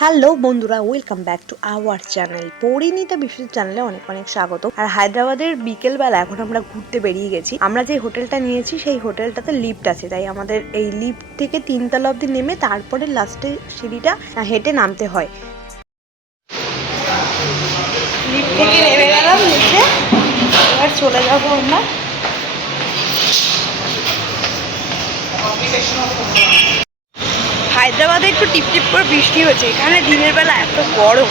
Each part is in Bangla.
হ্যালো বন্ধুরা welcome back to our channel Parinita Bishwa চ্যানেলে অনেক অনেক স্বাগত। আর হায়দ্রাবাদের বিকেলবেলা এখন আমরা ঘুরতে বেরিয়ে গেছি। আমরা যে হোটেলটা নিয়েছি, সেই হোটেলটাতে লিফট আছে। তাই আমাদের এই লিফট থেকে তিনতলা অবধি নেমে তারপরে লাস্টে সিঁড়িটা হেঁটে নামতে হয়। লিফট থেকে নেমে গেলাম নিচে এবার চলে যাব আমরা। হায়দ্রাবাদে একটু টিপ টিপ করে বৃষ্টি হচ্ছে। এখানে দিনের বেলা এত গরম।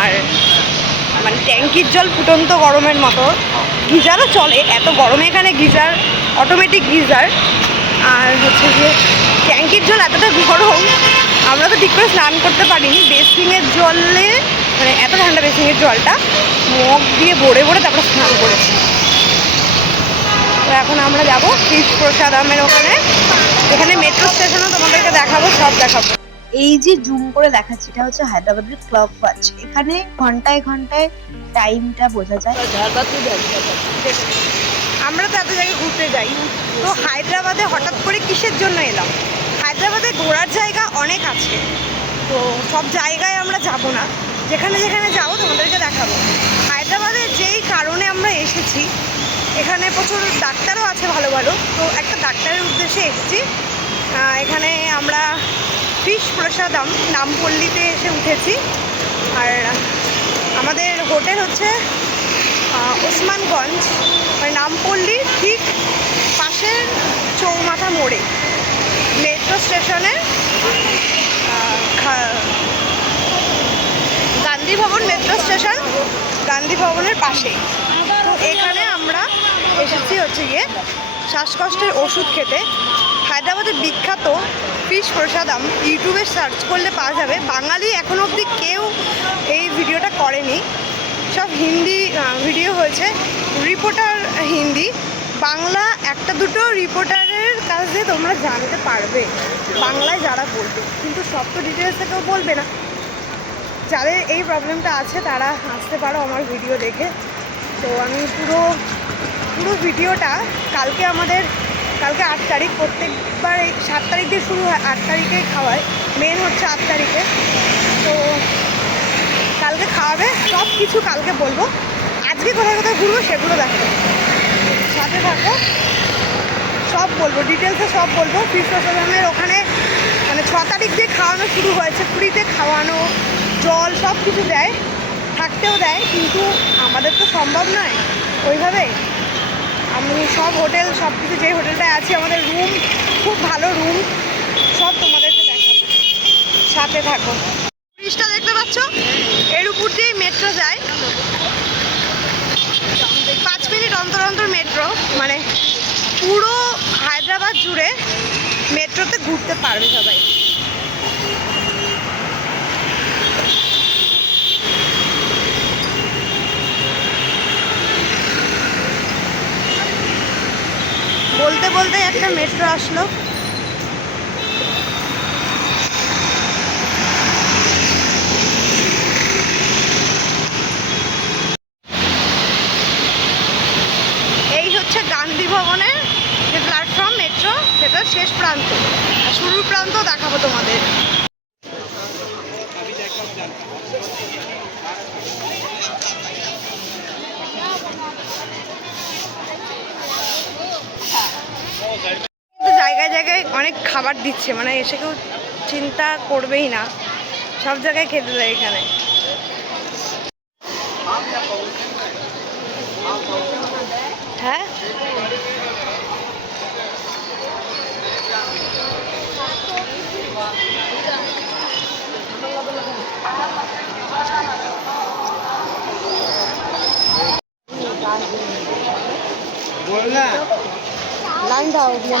আর মানে ট্যাঙ্কির জল ফুটন্ত গরমের মতো। গিজারও চলে, এত গরমে এখানে গিজার অটোমেটিক গিজার। আর হচ্ছে যে ট্যাঙ্কির জল এতটা গরম, আমরা তো ঠিক করে স্নান করতে পারিনি। বেসিংয়ের জলে মানে এত ঠান্ডা বেসিংয়ের জলটা, মগ দিয়ে ভরে ভরে তারপরে স্নান করেছি। তো এখন আমরা যাব কৃষ প্রসাদামের ওখানে। এখানে মেট্রো স্টেশনও তোমাদেরকে দেখাবো সব দেখাবো। এই যে জুম করে দেখাচ্ছি এটা হচ্ছে হায়দ্রাবাদের ক্লাব ওয়াচ এখানে ঘন্টায় ঘন্টায় টাইমটা বোঝা যায়। আমরা তো এত জায়গায় ঘুরতে যাই। তো হায়দ্রাবাদে হঠাৎ করে কিসের জন্য এলাম? হায়দ্রাবাদে ঘোরার জায়গা অনেক আছে। তো সব জায়গায় আমরা যাব না। যেখানে যেখানে যাব তোমাদেরকে দেখাবো। হায়দ্রাবাদে যেই কারণে আমরা এসেছি এখানে প্রচুর ডাক্তারও আছে ভালো ভালো। তো একটা ডাক্তারের উদ্দেশ্যে এসেছি। এখানে আমরা ফিশ প্রসাদম নামপল্লীতে এসে উঠেছি। আর আমাদের হোটেল হচ্ছে ওসমানগঞ্জ। মানে নামপল্লীর ঠিক পাশের চৌমাথা মোড়ে। মেট্রো স্টেশনে আহ, খা- গান্ধী ভবন মেট্রো স্টেশন গান্ধী ভবনের পাশেই তো এখানে আমরা এসেছি হচ্ছে গিয়ে শ্বাসকষ্টের ওষুধ খেতে হায়দ্রাবাদের বিখ্যাত ফিশ প্রসাদাম ইউটিউবে সার্চ করলে পাওয়া যাবে। বাঙালি এখনও অবধি কেউ এই ভিডিওটা করেনি। সব হিন্দি ভিডিও হয়েছে। রিপোর্টার হিন্দি। বাংলা একটা দুটো রিপোর্টারের কাছে তোমরা জানতে পারবে। বাংলায় যারা বলবে। কিন্তু সব তো ডিটেলসে কেউ বলবে না। যাদের এই প্রবলেমটা আছে, তারা আসতে পারো আমার ভিডিও দেখে। তো আমি পুরো পুরো ভিডিওটা কালকে আমাদের, কালকে আট তারিখ, প্রত্যেকবার এই সাত তারিখ দিয়ে শুরু হয়, আট তারিখেই খাওয়ায় মেন হচ্ছে আট তারিখে। তো কালকে খাওয়াবে, সব কিছু কালকে বলব। আজকে কোথায় কোথায় ঘুরবো সেগুলো দেখো। সাথে থাকো, সব বলব ডিটেলসে সব বলব। প্রসাদমের ওখানে মানে ছ তারিখ দিয়ে খাওয়ানো শুরু হয়েছে ফ্রিতে খাওয়ানো, জল সব কিছু দেয়, থাকতেও দেয়, কিন্তু আমাদের তো সম্ভব নয়। ওইভাবে আমি সব হোটেল, সব কিছু যে হোটেলটায় আছে, আমাদের রুম খুব ভালো রুম সব তোমাদেরকে দেখাবো। সাথে থাকো। ব্রিজটা দেখতে পাচ্ছ? এর উপর দিয়েই মেট্রো যায়। পাঁচ মিনিট অন্তর অন্তর মেট্রো মানে পুরো হায়দ্রাবাদ জুড়ে মেট্রোতে ঘুরতে পারবে সবাই। বলতে বলতে একটা মেট্রো আসলো। এই হচ্ছে গান্ধী ভবনের যে প্ল্যাটফর্ম মেট্রো সেটা শেষ প্রান্ত। শুরুর প্রান্ত দেখাবো তোমাদের। জায়গায় জায়গায় অনেক খাবার দিচ্ছে মানে এসে কেউ চিন্তা করবেই না। সব জায়গায় খেতে দেয় এখানে। হ্যাঁ? বল না লাইন দাও দিয়ে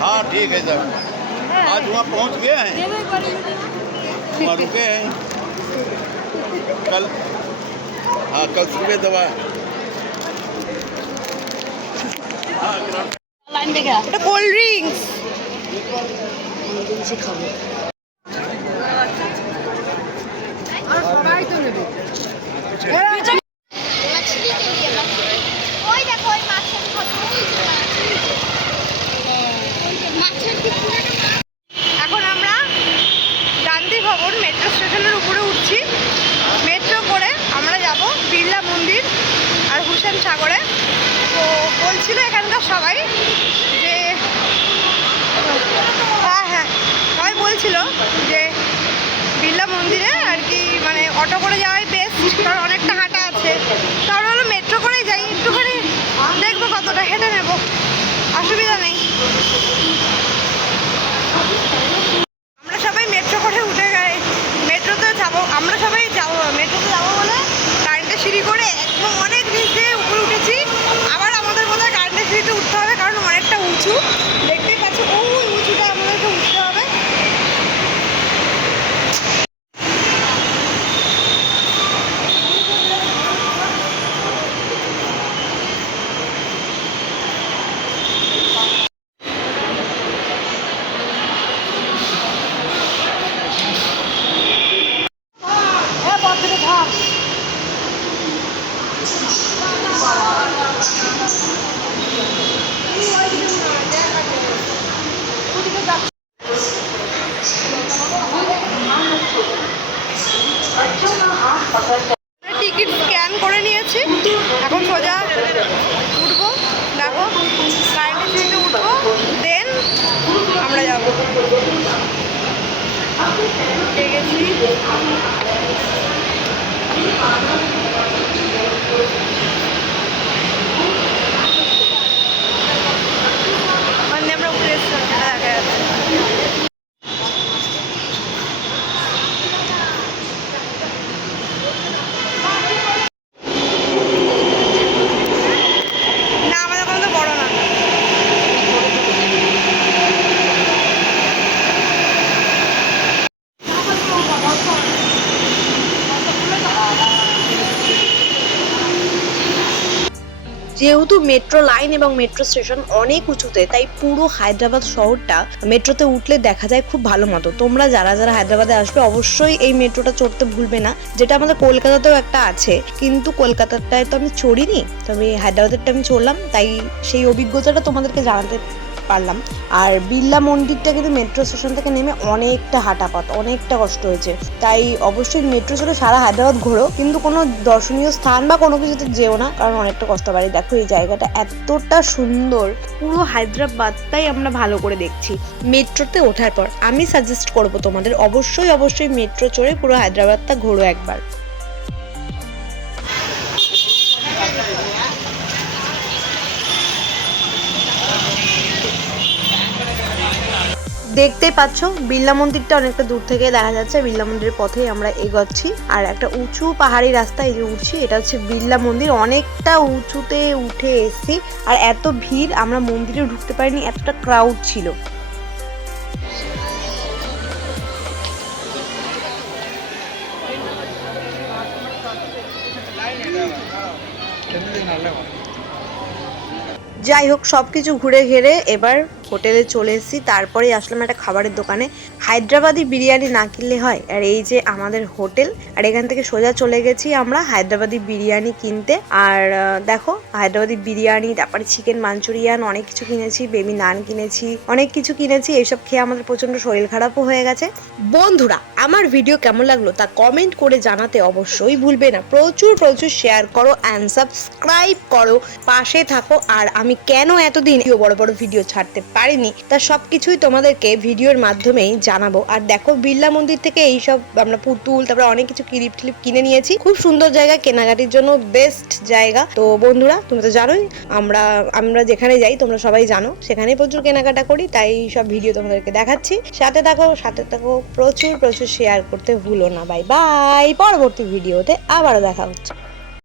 हाँ ठीक है सर। आज वहाँ पहुँच गए हैं। वहाँ रुके हैं। कल हाँ कल सुबह दवा। हाँ, कोल्ड ड्रिंक्स সবাই যে হ্যাঁ হ্যাঁ সবাই বলছিল যে বিড়লা মন্দিরে আর কি মানে অটো করে যাওয়াই বেস্ট কারণ অনেকটা হাঁটা আছে তাহলে হলো মেট্রো করেই যাই একটুখানি দেখব কতটা হেঁটে নেব অসুবিধা নেই আমরা সবাই মেট্রো করে উঠে গেছি মেট্রোতে যাব আমরা সবাই যাব মেট্রোতে যাব বলে কারেন্টের সিঁড়ি করে একদম অনেক নিচ দিয়ে উপরে উঠেছি আবার আমাদের বোধহয় কারেন্টের সিঁড়িতে উঠতে হবে কারণ অনেকটা উঁচু দেখতেই পাচ্ছ ওই উঁচুটা আমাদেরকে উঠতে হবে হ্যাঁ বন্ধুরে থাক টিকিট স্ক্যান করে নিয়েছি এখন সোজা উঠবো দেখো কারেন্টের সিটে উঠবো দেন আমরা যাব পেয়ে গেছি মানে আমরা উপরে এসেছিলাম সেটা দেখা যাচ্ছে না আমাদের কোনো তো বড় না যেহেতু মেট্রো লাইন এবং মেট্রো স্টেশন অনেক উঁচুতে, তাই পুরো হায়দ্রাবাদ শহরটা মেট্রোতে উঠলে দেখা যায় খুব ভালো মতো। তোমরা যারা যারা হায়দ্রাবাদে আসবে, অবশ্যই এই মেট্রোটা চড়তে ভুলবে না। যেটা আমাদের কলকাতাতেও একটা আছে, কিন্তু কলকাতাটায় তো আমি চড়িনি। তবে হায়দ্রাবাদেরটা আমি চড়লাম, তাই সেই অভিজ্ঞতাটা তোমাদেরকে জানাতে পারলাম। আর বিড়লা মন্দিরটা কিন্তু মেট্রো স্টেশন থেকে নেমে অনেকটা হাঁটা পথ, অনেকটা কষ্ট হয়েছে। তাই অবশ্যই মেট্রো চড়ে সারা হায়দ্রাবাদ ঘোরো, কিন্তু কোনো দর্শনীয় স্থান বা কোনো কিছুতে যেও না, কারণ অনেকটা কষ্ট বাড়ি। দেখো, এই জায়গাটা এতটা সুন্দর। পুরো হায়দ্রাবাদটাই আমরা ভালো করে দেখছি। মেট্রোতে ওঠার পর আমি সাজেস্ট করব তোমাদের, অবশ্যই অবশ্যই মেট্রো চড়ে পুরো হায়দ্রাবাদটা ঘোরো একবার। দেখতেই পাচ্ছ, বিড়লা মন্দিরটা অনেকটা দূর থেকে দেখা যাচ্ছে। বিড়লা মন্দিরের পথে আমরা এগোচ্ছি। আর একটা উঁচু পাহাড়ি রাস্তা এই যে উঠছি, এটা হচ্ছে বিড়লা মন্দির। অনেকটা উঁচুতে উঠে এসেছি। আর এত ভিড়, আমরা মন্দিরে ঢুকতে পারিনি, এতটা ক্রাউড ছিল। যাই হোক সব কিছু ঘুরে ঘেরে এবার হোটেলে চলে এসেছি। তারপরে আসলাম একটা খাবারের দোকানে। হায়দ্রাবাদি বিরিয়ানি না কিনলে হয়। আর এই যে আমাদের হোটেল, আর এখান থেকে সোজা চলে গেছি আমরা হায়দ্রাবাদি বিরিয়ানি কিনতে। আর দেখো, হায়দ্রাবাদি বিরিয়ানি, তারপরে চিকেন মাঞ্চুরিয়ান, অনেক কিছু কিনেছি, বেবি নান কিনেছি, অনেক কিছু কিনেছি। এইসব খেয়ে আমাদের প্রচণ্ড শরীর খারাপও হয়ে গেছে। বন্ধুরা, আমার ভিডিও কেমন লাগল তা কমেন্ট করে জানাতে অবশ্যই ভুলবে না। প্রচুর প্রচুর শেয়ার করো অ্যান্ড সাবস্ক্রাইব করো। পাশে থাকো। আর আমি কেন এতদিন বড় বড় ভিডিও ছাড়তে পারিনি, তা সবকিছুই তোমাদেরকে ভিডিওর মাধ্যমেই জানাব। আর দেখো, বিড়লা মন্দির থেকে এইসব আমরা পুতুল, তারপরে অনেক কিছু ক্লিপ টিলিপ কিনে নিয়েছি। খুব সুন্দর জায়গা, কেনাকাটির জন্য বেস্ট জায়গা। তো বন্ধুরা তুমি তো জানোই, আমরা আমরা যেখানে যাই, তোমরা সবাই জানো, সেখানে প্রচুর কেনাকাটা করি, তাই সব ভিডিও তোমাদেরকে দেখাচ্ছি। সাথে থাকো সাথে থাকো, প্রচুর প্রচুর শেয়ার করতে ভুলো না। বাই বাই পরবর্তী ভিডিওতে আবারও দেখা হচ্ছে।